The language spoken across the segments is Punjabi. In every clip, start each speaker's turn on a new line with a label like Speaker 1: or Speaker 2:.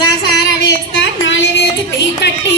Speaker 1: సార వేస్తా
Speaker 2: నాలుగు వేసి కట్టి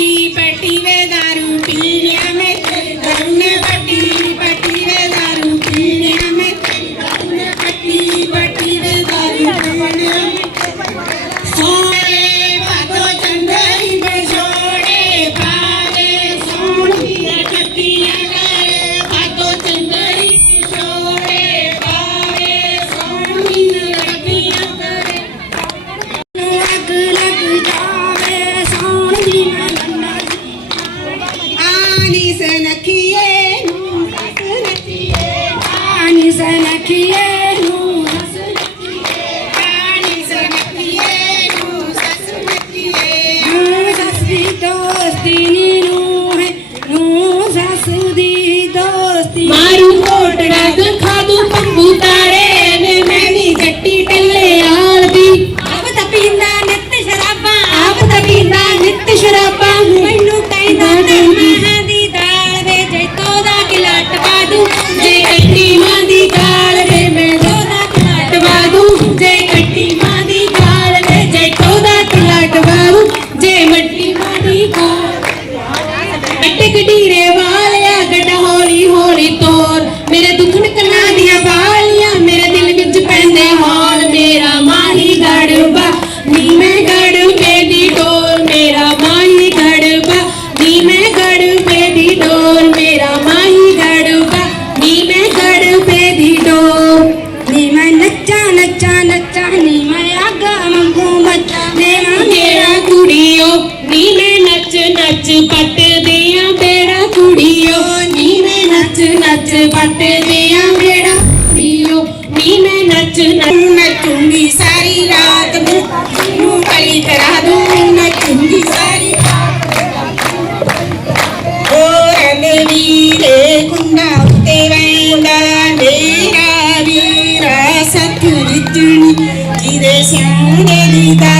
Speaker 2: سنكيين أني سنكيين મારું કોટડા ખાધું પણ ભૂતારે നനച്ച് പട്ടുതിയാമിടാം നീയോ നീ നനച്ച് നച്ചുണ്ടി സാരി രാത് കളി
Speaker 1: തരാതു നച്ചുണ്ടി സാരി ഓരലെ വീരേ കുണ്ടാവത്തെ വേണ്ട വീര വീര സത്യുരിത്തുണി ഇതേ ശാന്തരിതാ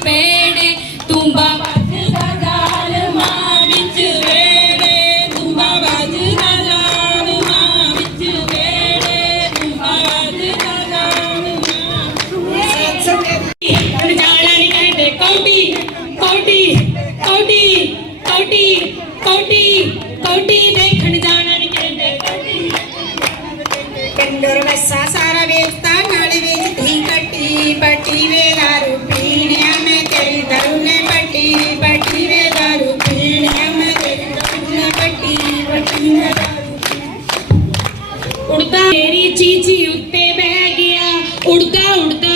Speaker 1: pain. ਉੱਤਾ ਮੇਰੀ
Speaker 2: ਚੀਚੀ ਉੱਤੇ ਬਹਿ ਗਿਆ ਉੜਦਾ ਉੜਦਾ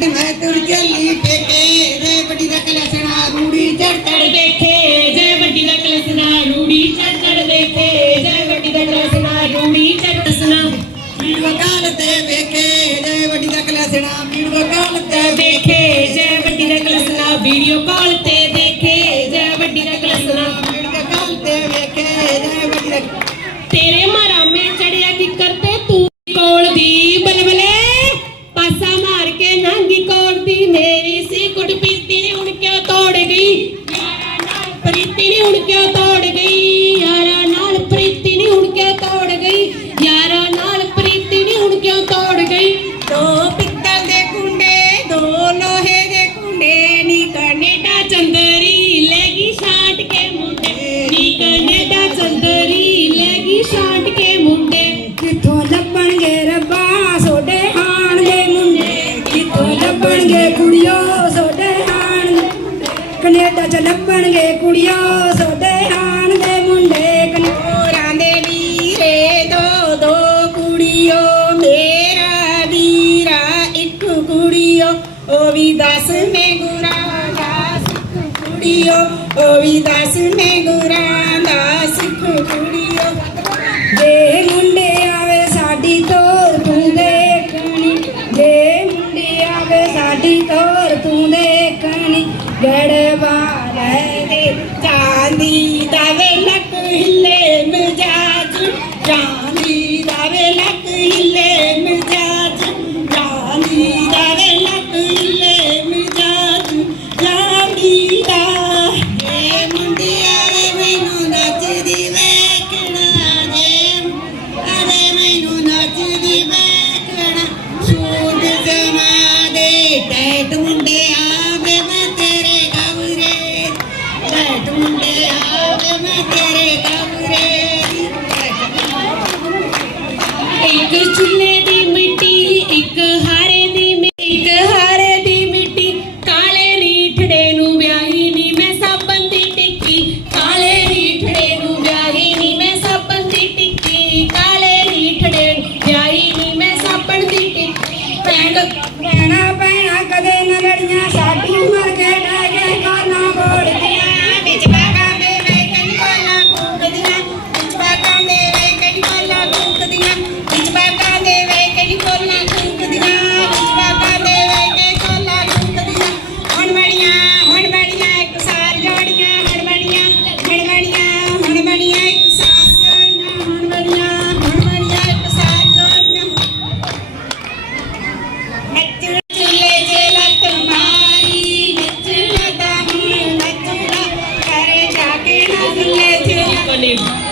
Speaker 2: Amen. ਕੁੜੀਓ ਓ ਵੀ ਦੱਸ ਮੈਂ ਗੁਰਾਂ ਦਾ ਸਿੱਖ ਕੁੜੀਓ ਓ ਵੀ ਦੱਸ ਮੈਂ ਗੁਰਾਂ ਭੈਣਾ ਭੈਣਾ ਕਦੇ ਨਾ ਲੜੀਆਂ ਸਾਡੀ ਮਰ ਕੇ ਢਹਿ ਕੇ
Speaker 1: ਕਾਨਾ
Speaker 2: ਬੋੜਦੀਆਂ Olive.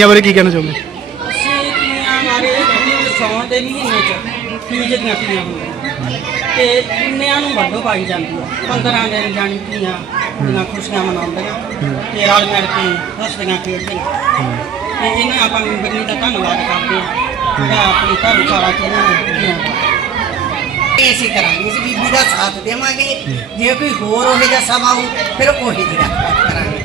Speaker 3: ਤੀਆਂ ਬਾਰੇ ਕੀ ਕਹਿਣਾ ਚਾਹੁੰਦੇ
Speaker 4: ਅਸੀਂ ਤੀਆਂ ਮਾਰੇ ਕਹਿੰਦੇ ਸੌਣ ਦੇ ਮਹੀਨੇ ਚ ਤੀਜ ਦੀਆਂ ਤੀਆਂ ਹੁੰਦੀਆਂ ਤੇ ਤੀਆਂ ਨੂੰ ਵੱਡੋ ਪਾਈ ਜਾਂਦੀ ਆ 15 ਦਿਨ ਜਾਣੀ ਤੀਆਂ ਦੀਆਂ ਖੁਸ਼ੀਆਂ ਮਨਾਉਂਦੀਆਂ ਤੇ ਰਲ ਮਿਲ ਕੇ ਹੱਸਦੀਆਂ ਖੇਡਦੀਆਂ ਤੇ ਇਹਨਾਂ ਆਪਾਂ ਬੰਨੀ ਦਾ ਧੰਨਵਾਦ ਕਰਦੇ ਹਾਂ। ਤੇ ਆਪਣੀ
Speaker 5: ਇਹ ਅਸੀਂ ਕਰਾਂਗੇ ਇਸ ਬੀਬੀ ਦਾ ਸਾਥ ਦੇਵਾਂਗੇ। ਜੇ ਕੋਈ ਹੋਰ ਉਹੇ ਜਿਹਾ ਸਮਾਂ ਹੋ ਫਿਰ ਉਹੀ ਜਿਹੀ ਕਰਾਂਗੇ।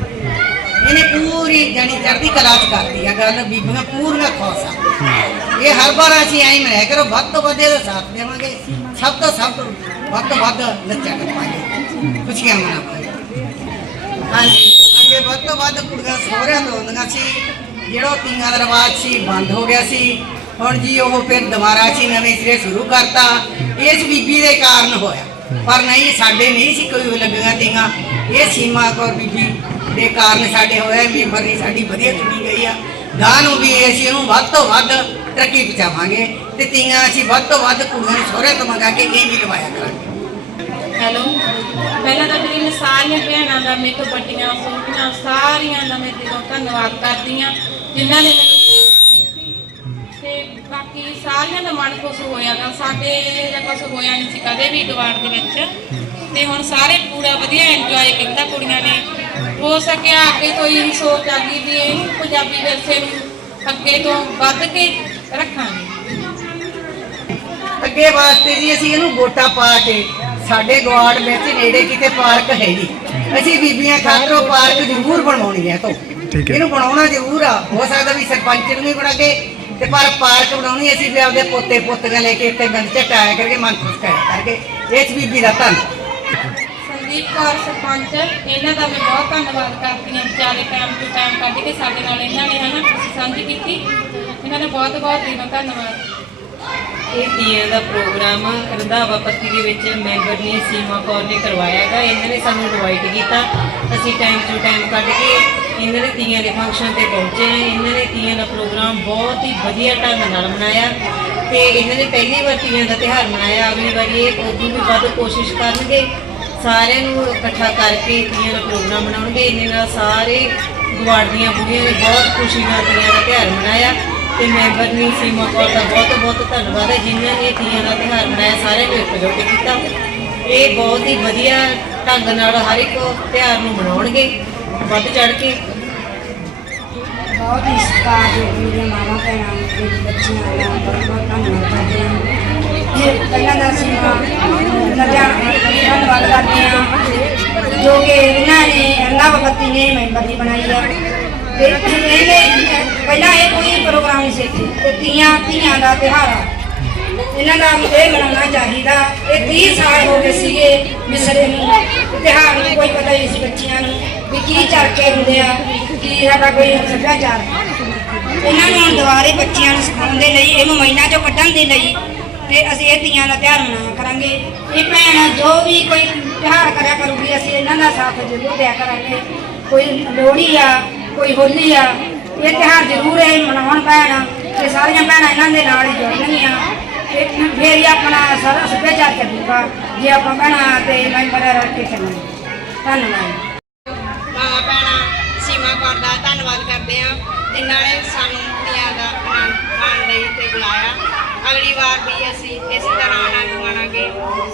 Speaker 5: ਇਹਨੇ ਪੂਰੀ ਜਾਣੀ ਚੜ੍ਹਦੀ ਕਲਾ ਚ ਕਰਦੀ ਆ ਗੱਲ ਬੀਬੀਆਂ ਪੂਰੀਆਂ ਖੁਸ਼ ਆ ਇਹ ਹਰ ਵਾਰ ਅਸੀਂ ਐਂ ਮਨਾਇਆ ਕਰੋ ਵੱਧ ਤੋਂ ਵੱਧ ਇਹਦਾ ਸਾਥ ਦੇਵਾਂਗੇ ਸਭ ਤੋਂ ਸਭ ਤੋਂ ਵੱਧ ਤੋਂ ਵੱਧ ਨੱਚਾ ਕਰਾਂਗੇ ਖੁਸ਼ੀਆਂ ਮਨਾਵਾਂਗੇ ਹਾਂਜੀ ਅੱਗੇ ਵੱਧ ਤੋਂ ਵੱਧ ਕੁੜੀਆਂ ਸਹੁਰਿਆਂ ਤੋਂ ਆਉਂਦੀਆਂ ਸੀ ਜਿਹੜਾ ਤੀਆਂ ਦਾ ਰਿਵਾਜ ਸੀ ਬੰਦ ਹੋ ਗਿਆ ਸੀ ਹੁਣ ਜੀ ਉਹ ਫਿਰ ਦੁਬਾਰਾ ਸੀ ਨਵੇਂ ਸਿਰੇ ਸ਼ੁਰੂ ਕਰਤਾ ਇਸ ਬੀਬੀ ਦੇ ਕਾਰਨ ਹੋਇਆ ਪਰ ਨਹੀਂ ਸਾਡੇ ਨਹੀਂ ਸੀ ਕੋਈ ਲੱਗੀਆਂ ਤੀਆਂ ਇਹ ਸੀਮਾ ਕੌਰ ਬੀਬੀ ਦੇ ਕਾਰਨ ਸਾਡੇ ਹੋਇਆ ਮੈਂਬਰ ਸਾਡੀ ਵਧੀਆ ਚੁਣੀ ਗਈ ਆ। ਗਾਂ ਨੂੰ ਵੀ ਅਸੀਂ ਇਹਨੂੰ ਵੱਧ ਤੋਂ ਵੱਧ ਤਰੱਕੀ ਪਹੁੰਚਾਵਾਂਗੇ ਤੇ ਤੀਆਂ ਅਸੀਂ ਵੱਧ ਤੋਂ ਵੱਧ ਕੁੜੀਆਂ ਨੂੰ ਸਹੁਰੇ ਤੋਂ ਮੰਗਾ ਕੇ ਇਹ ਵੀ ਲਵਾਇਆ ਕਰਾਂਗੇ।
Speaker 2: ਹੈਲੋ। ਪਹਿਲਾਂ ਤਾਂ ਮੇਰੀ ਸਾਰੀਆਂ ਭੈਣਾਂ ਦਾ ਮੇਰੇ ਤੋਂ ਵੱਡੀਆਂ ਛੋਟੀਆਂ ਸਾਰੀਆਂ ਦਾ ਮੈਂ ਦਿਲੋਂ ਧੰਨਵਾਦ ਕਰਦੀ ਹਾਂ, ਜਿਨ੍ਹਾਂ ਨੇ ਬਾਕੀ ਸਾਰਿਆਂ ਦਾ ਮਨ ਖੁਸ਼ ਹੋਇਆਗਾ ਸਾਡੇ ਦਾ ਕੁਛ ਹੋਇਆ ਨਹੀਂ ਸੀ ਕਦੇ ਵੀ ਗਵਾੜ ਦੇ ਵਿੱਚ। ਤੇ ਹੁਣ ਸਾਰੇ ਪੂਰਾ ਵਧੀਆ ਇੰਜੋਏ ਕੀਤਾ ਕੁੜੀਆਂ ਨੇ। ਹੋ ਸਕਿਆ ਅੱਗੇ ਤੋਂ ਇਹ ਸੋਚ ਆ ਗਈ ਵੀ ਇਹਨੂੰ ਪੰਜਾਬੀ ਵਿਰਸੇ ਨੂੰ ਅੱਗੇ ਤੋਂ ਵੱਧ ਕੇ ਰੱਖਾਂਗੇ।
Speaker 5: ਅੱਗੇ ਵਾਸਤੇ ਜੀ ਅਸੀਂ ਇਹਨੂੰ ਵੋਟਾਂ ਪਾ ਕੇ ਸਾਡੇ ਗਵਾੜ ਵਿੱਚ ਨੇੜੇ ਕਿਤੇ ਪਾਰਕ ਹੈ ਜੀ ਅਸੀਂ ਬੀਬੀਆਂ ਖਾਤਰੋਂ ਪਾਰਕ ਜ਼ਰੂਰ ਬਣਾਉਣੀ ਹੈ ਤੋਂ। ਇਹਨੂੰ ਬਣਾਉਣਾ ਜ਼ਰੂਰ ਆ। ਹੋ ਸਕਦਾ ਵੀ ਸਰਪੰਚ ਨੂੰ ਵੀ ਬਣਾ ਕੇ ਤੇ ਪਰ ਪਾਰਕ ਬਣਾਉਣੀ ਅਸੀਂ ਵੀ ਆਪਦੇ ਪੋਤੇ ਪੋਤੀਆਂ ਲੈ ਕੇ ਇੱਥੇ ਬੰਦ ਝਟਾਇਆ ਕਰਕੇ ਮਨ ਖੁਸ਼ ਕਰਿਆ ਕਰਕੇ ਇਸ ਬੀਬੀ ਦਾ ਧੰਨਵਾਦ
Speaker 2: ਸੰਦੀਪ ਕੌਰ ਸਰਪੰਚ ਇਹਨਾਂ ਦਾ ਮੈਂ ਬਹੁਤ ਧੰਨਵਾਦ ਕਰਦੀ ਹਾਂ ਵਿਚਾਰੇ ਟਾਈਮ ਟੂ ਟਾਈਮ ਕੱਢ ਕੇ ਸਾਡੇ ਨਾਲ ਇਹਨਾਂ ਨੇ ਹਨਾ ਸਾਂਝੀ ਕੀਤੀ। ਇਹਨਾਂ ਦਾ ਬਹੁਤ ਬਹੁਤ ਦਿਲੋਂ ਧੰਨਵਾਦ।
Speaker 6: ਇਹ ਤੀਆਂ ਦਾ ਪ੍ਰੋਗਰਾਮ ਰੰਧਾਵਾ ਪੱਤੀ ਦੇ ਵਿੱਚ ਮੈਂਬਰ ਨੇ ਸੀਮਾ ਕੌਰ ਨੇ ਕਰਵਾਇਆ ਹੈਗਾ। ਇਹਨਾਂ ਨੇ ਸਾਨੂੰ ਇਨਵਾਈਟ ਕੀਤਾ। ਅਸੀਂ ਟਾਈਮ ਟੂ ਟਾਈਮ ਕੱਢ ਕੇ ਇਹਨਾਂ ਦੇ ਤੀਆਂ ਦੇ ਫੰਕਸ਼ਨ ਤੇ ਪਹੁੰਚੇ ਹਾਂ। ਇਹਨਾਂ ਨੇ ਤੀਆਂ ਦਾ ਪ੍ਰੋਗਰਾਮ ਬਹੁਤ ਹੀ ਵਧੀਆ ਢੰਗ ਨਾਲ ਮਨਾਇਆ। ਤੇ ਇਹਨਾਂ ਨੇ ਪਹਿਲੀ ਵਾਰ ਤੀਆਂ ਦਾ ਤਿਉਹਾਰ ਮਨਾਇਆ। ਅਗਲੀ ਵਾਰੀ ਇਹ ਉਦੋਂ ਵੀ ਵੱਧ ਕੋਸ਼ਿਸ਼ ਕਰਨਗੇ। ਸਾਰਿਆਂ ਨੂੰ ਇਕੱਠਾ ਕਰਕੇ ਤੀਆਂ ਦਾ ਪ੍ਰੋਗਰਾਮ ਬਣਾਉਣਗੇ ਇਹਨਾਂ ਨਾਲ ਸਾਰੇ ਗਵਾੜੀਆਂ ਬੁੜੀਆਂ ਨੇ ਬਹੁਤ ਖੁਸ਼ੀ ਨਾਲ ਤੀਆਂ ਦਾ ਤਿਉਹਾਰ ਮਨਾਇਆ। ਤੇ ਮੈਂਬਰ ਨੇ ਸੀਮਾ ਕੌਰ ਦਾ ਬਹੁਤ ਬਹੁਤ ਧੰਨਵਾਦ ਹੈ। ਜਿਨ੍ਹਾਂ ਨੇ ਤੀਆਂ ਦਾ ਤਿਉਹਾਰ ਮਨਾਇਆ, ਸਾਰਿਆਂ ਨੂੰ ਇਕਜੁੱਟ ਕੀਤਾ। ਇਹ ਬਹੁਤ ਹੀ ਵਧੀਆ ਢੰਗ ਨਾਲ ਹਰ ਇੱਕ ਤਿਉਹਾਰ ਨੂੰ ਮਨਾਉਣਗੇ। ਵੱਧ ਚੜ ਕੇ
Speaker 1: ਬਹੁਤ ਹੀ। ਸਤਿਕਾਰਯੋਗ ਮੇਰੀਆਂ ਮਾਵਾਂ ਭੈਣਾਂ ਮੇਰੇ ਬੱਚੀਆਂ ਦਾ ਬਹੁਤ ਬਹੁਤ ਧੰਨਵਾਦ ਕਰਦੇ ਹਾਂ। ਇਹ ਪਹਿਲਾਂ ਦਾ ਅਸੀਂ ਧੰਨਵਾਦ ਕਰਦੇ ਹਾਂ, ਜੋ ਕਿ ਇਹਨਾਂ ਨੇ ਅੱਲਾਹ ਬੱਤੀ ਨੇ ਮੈਂਬਰ ਦੀ ਬਣਾਈ ਆ ਤੇ ਇਹਨੇ ਪਹਿਲਾਂ ਇਹ ਕੋਈ ਪ੍ਰੋਗਰਾਮ ਨਹੀਂ ਸੀ ਇੱਥੇ। ਤੇ ਤੀਆਂ ਤੀਆਂ ਦਾ ਤਿਉਹਾਰ ਆ। ਇਹਨਾਂ ਦਾ ਇਹ ਮਨਾਉਣਾ ਚਾਹੀਦਾ। ਇਹ 30 ਸਾਲ ਹੋ ਗਏ ਸੀਗੇ ਮਿਸਰੇ ਨੂੰ। ਤਿਉਹਾਰ ਨੂੰ ਕੋਈ ਪਤਾ ਨਹੀਂ ਸੀ ਕੀ ਚਰਚੇ ਹੁੰਦੇ ਆ? ਕੀ ਸਾਡਾ ਕੋਈ ਸੱਭਿਆਚਾਰ? ਇਹਨਾਂ ਨੂੰ ਹੁਣ ਦੁਬਾਰੇ ਬੱਚਿਆਂ ਨੂੰ ਸਿਖਾਉਣ ਦੇ ਲਈ ਇਹਨੂੰ ਮਹੀਨਾ ਚੋਂ ਕੱਢਣ ਦੇ ਲਈ ਤੇ ਅਸੀਂ ਇਹ ਤੀਆਂ ਦਾ ਤਿਉਹਾਰ ਮਨਾਇਆ ਕਰਾਂਗੇ। ਇਹ ਭੈਣ, ਜੋ ਵੀ ਕੋਈ ਤਿਉਹਾਰ ਕਰਿਆ ਕਰੂਗੀ, ਅਸੀਂ ਇਹਨਾਂ ਦਾ ਸਾਥ ਜ਼ਰੂਰ ਦਿਆ ਕਰਾਂਗੇ। ਕੋਈ ਲੋਹੜੀ ਆ, ਕੋਈ ਹੋਲੀ ਆ, ਇਹ ਤਿਉਹਾਰ ਜ਼ਰੂਰ ਇਹ ਮਨਾਉਣ ਭੈਣ, ਤੇ ਸਾਰੀਆਂ ਭੈਣਾਂ ਇਹਨਾਂ ਦੇ ਨਾਲ ਹੀ ਜੁੜਨਗੀਆਂ। ਤੇ ਫਿਰ ਹੀ ਆਪਣਾ ਸਾਰਾ ਸੱਭਿਆਚਾਰ ਚੱਲੂਗਾ, ਜੇ ਆਪਾਂ ਭੈਣਾਂ ਤੇ ਮੈਂਬਰ ਰੱਖ ਕੇ ਚੱਲਾਂਗੇ ਧੰਨਵਾਦ।
Speaker 7: ਮਾਵਾ ਭੈਣਾਂ ਸੀਮਾ ਕੌਰ ਦਾ ਧੰਨਵਾਦ ਕਰਦੇ ਹਾਂ ਜਿਨ੍ਹਾਂ ਨੇ ਸਾਨੂੰ ਤੀਆਂ ਦਾ ਆਨੰਦ ਮਾਣ ਲਈ ਤੇ ਬੁਲਾਇਆ। ਅਗਲੀ ਵਾਰ ਵੀ ਅਸੀਂ ਇਸੇ ਤਰ੍ਹਾਂ ਆਨੰਦ ਮਾਣਾਂਗੇ।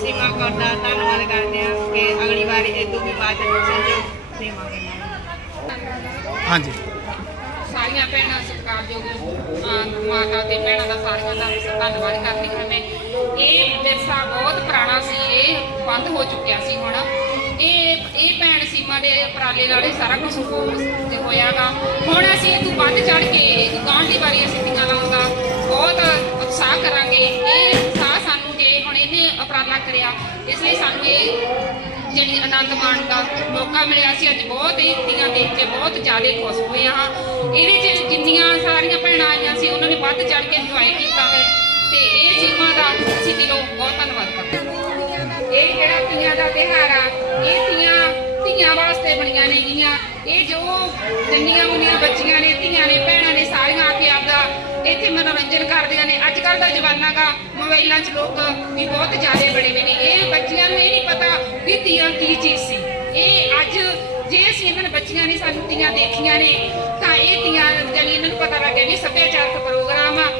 Speaker 7: ਸੀਮਾ ਕੌਰ ਦਾ ਧੰਨਵਾਦ ਕਰਦੇ ਹਾਂ ਕਿ ਅਗਲੀ ਵਾਰ ਇਹ ਤੋਂ ਵੀ ਵੱਧ ਸਹਿਯੋਗ ਦੇਵਾਂਗੇ।
Speaker 3: ਹਾਂਜੀ।
Speaker 8: ਸਾਰੀਆਂ ਭੈਣਾਂ ਸਤਿਕਾਰਯੋਗ ਮਾਤਾ ਤੇ ਭੈਣਾਂ ਦਾ ਸਾਰਿਆਂ ਦਾ ਧੰਨਵਾਦ ਕਰਦੀ ਹਾਂ। ਮੈਂ ਇਹ ਵਿਰਸਾ ਬਹੁਤ ਪੁਰਾਣਾ ਸੀ ਇਹ ਬੰਦ ਹੋ ਚੁੱਕਿਆ ਸੀ ਹੁਣ। ਇਹ ਇਹ ਭੈਣ ਸੀਮਾ ਦੇ ਉਪਰਾਲੇ ਨਾਲ ਇਹ ਸਾਰਾ ਕੁਝ ਹੋ ਤੇ ਹੋਇਆਗਾ। ਹੁਣ ਅਸੀਂ ਇਹ ਤੋਂ ਵੱਧ ਚੜ ਕੇ ਇਹ ਗਾਂਢ ਦੀ ਵਾਰੀ ਅਸੀਂ ਟੀਕਾ ਲਾਉਣ ਦਾ ਬਹੁਤ ਉਤਸ਼ਾਹ ਕਰਾਂਗੇ। ਇਹ ਉਤਸ਼ਾਹ ਸਾਨੂੰ ਜੇ ਹੁਣ ਇਹਨੇ ਉਪਰਾਲਾ ਕਰਿਆ, ਇਸ ਲਈ ਸਾਨੂੰ ਇਹ ਜਿਹੜੀ ਆਨੰਦ ਮਾਣ ਦਾ ਮੌਕਾ ਮਿਲਿਆ। ਸੀ ਅੱਜ ਬਹੁਤ ਹੀ ਤੀਆਂ ਦੇਖ ਕੇ ਬਹੁਤ ਜ਼ਿਆਦਾ ਖੁਸ਼ ਹੋਏ ਹਾਂ। ਇਹਦੇ 'ਚ ਜਿੰਨੀਆਂ ਸਾਰੀਆਂ ਭੈਣਾਂ ਆਈਆਂ ਸੀ, ਉਹਨਾਂ ਨੇ ਵੱਧ ਚੜ ਕੇ ਇੰਜੋਏ ਕੀਤਾ ਹੈ। ਤੇ ਇਹ ਸੀਮਾ ਦਾ ਅਸੀਂ ਦਿਲੋਂ ਬਹੁਤ ਧੰਨਵਾਦ ਕਰਦੇ ਹਾਂ। ਇਹ ਜਿਹੜਾ ਤੀਆਂ ਦਾ ਤਿਉਹਾਰ ਆ, ਇਹ ਤੀਆਂ ਧੀਆਂ ਵਾਸਤੇ ਬਣੀਆਂ ਨੇ ਗੀਆਂ। ਇਹ ਜੋ ਜੰਨੀਆਂ ਮੁੰਨੀਆਂ ਬੱਚੀਆਂ ਨੇ, ਧੀਆਂ ਨੇ, ਭੈਣਾਂ ਨੇ ਸਾਰੀਆਂ ਆ ਕੇ ਆਪਦਾ ਇੱਥੇ ਮਨੋਰੰਜਨ ਕਰਦੀਆਂ ਨੇ। ਅੱਜ ਕੱਲ ਦਾ ਜਮਾਨਾ ਗਾ, ਮੋਬਾਈਲਾਂ 'ਚ ਲੋਕ ਵੀ ਬਹੁਤ ਜ਼ਿਆਦਾ ਬੜੇ ਹੋਏ ਨੇ। ਇਹ ਬੱਚੀਆਂ ਨੂੰ ਇਹ ਨਹੀਂ ਪਤਾ ਵੀ ਤੀਆਂ ਕੀ ਚੀਜ਼ ਸੀ। ਇਹ ਅੱਜ ਜੇ ਅਸੀਂ ਇਹਨਾਂ ਨੇ ਬੱਚੀਆਂ ਨੇ ਸਾਨੂੰ ਤੀਆਂ ਦੇਖੀਆਂ ਨੇ, ਤਾਂ ਇਹ ਤੀਆਂ ਜਾਨੀ ਇਹਨਾਂ ਨੂੰ ਪਤਾ ਲੱਗ ਗਿਆ ਵੀ ਸੱਭਿਆਚਾਰਕ ਪ੍ਰੋਗਰਾਮ ਆ।